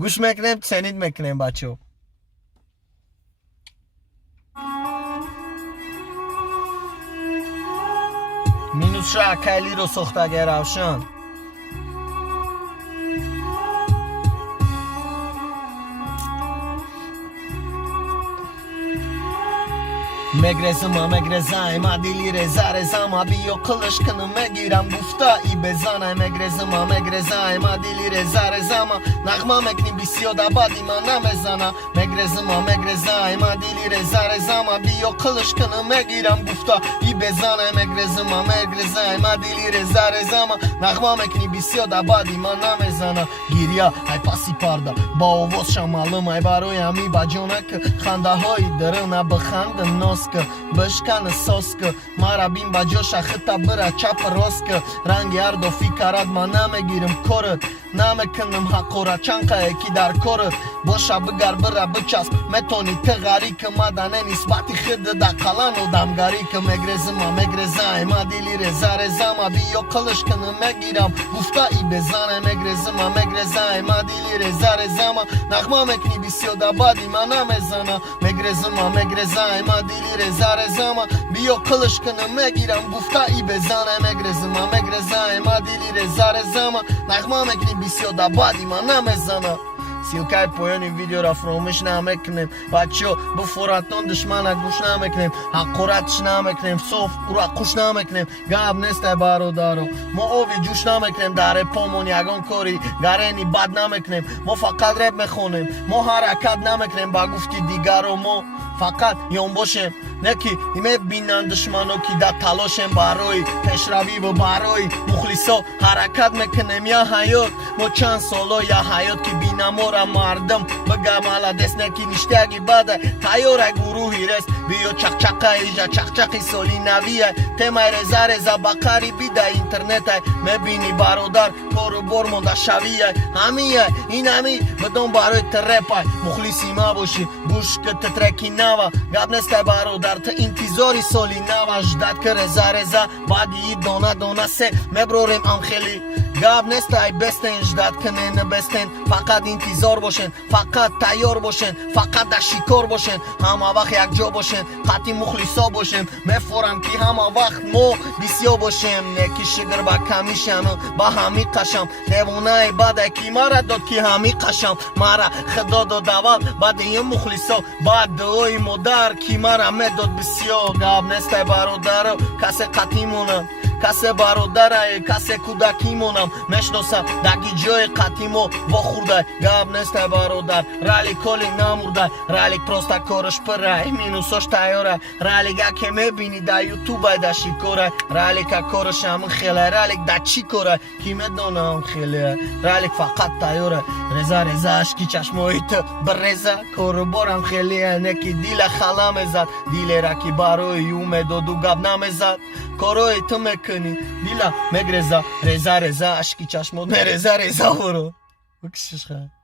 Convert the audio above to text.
گوش میکنیم چنید میکنیم بچه. مینوس شکلی رو سختگه روشن. مگرزم دیلی رزم بیو کلش کنم مگیرم گفتا ای بزنم مگرزم دیلی رزم نغمه مکنی بیسیو دبادی من نمزنم مگرزم دیلی رزم بیو کلش کنم مگیرم گفتا ای بزنم مگرزم دیلی رزم نغمه مکنی بیسیو دبادی من نمزنم گیریا ای پاسی پاردا با آواز شمالم ای برای همی بجانک خنده های درنه بخند ناس بشکن ساس که مرا بین بجاش خطا برا چپ راست که رنگ هر دو فکرات من نمیگیرم کرد نمیکنم حق را چنقه یکی در کرد باشه بگر برا بچسب متونی تغیری که مدنه نسبتی خود در قلن و دمگاری که مگرزم دیلی رزم بیو کلش کنم مگیرم گفتا ای بزنه مگرزم دیلی رزم نغمه مکنی بیسیو دبادی من نمیزنم مگرزم دیلی رزم بیو کلش کنم مگیرم گفتا ای بزنه مگرزم دیلی رزم نغمه مکنی بیسیو دبادی من نمیزنم. سیلکای پایان این ویدیو را فراموش نمیکنیم بچه بفوراتون دشمن گوش نمیکنیم حقارتش نمیکنیم صف را خوش نمیکنیم گاب نیست برادرو ما اوی جوش نمیکنیم در پامون یگان کاری گرینی بد نمیکنیم ما فقط رب میخونیم ما حرکت نمیکنیم با گفتی دیگر ما فقط یون باشیم نکی ایمه بینن دشمنو که در تلاشیم برای پیشروی و برای مخلصا حرکت میکنیم یا حیات ما چند سالا یا حیات که بینم را مردم بگم حالا دست نکی نشتگی بده تیاره گروهی رست بیو چقچقه ایجا چقچقی سالی نویه تیمه رزا بقری بیده اینترنت میبینی برادر کارو بار مونده شویه همیه این همی بدون برای ترپای مخلصی ما باشی گوش که تترکی نوا گب نسته برادر تا انتظاری سالی نوا جدد که رزا بعدی دانه سه مبروریم ام خیلی گب نسته ای بستین جدد که نه بستین فقط انتظار باشین فقط تیار باشین فقط در شکار باشین همه وقت یک جا باشین قطعی مخلصا باشین میفورم که همه وقت ما بسیار باشیم نکی شگر با کمیشم با همی قشم دیوانه بده که مرا داد که همی قشم مرا خدا داد اول بعد این مخلصا بعد دوی مادر که مرا میداد بسیار گب نسته برادر کسی قطعی مونم کسی برادره کسی کودکی مونم میشناسم دگی جای قطیمو و خورده گب نسته برادر رالی کلی نمورده رالی پروستا کارش پره مینوساش تیاره رالی که میبینی در یوتیوب در شکاره رالی که کارش هم خیلی رالی در چی کاره کی میدونه هم خیلی رالی فقط تیاره رزا اشکی چشماییت برزا کارو بارم خیلی نکی دیل خلا میزد دیل را که برای اومداد و گب نمیزد کاروی تو میکنی دیلا مگرزا رزا اشکی چشمات رزا برو بکشش خواهد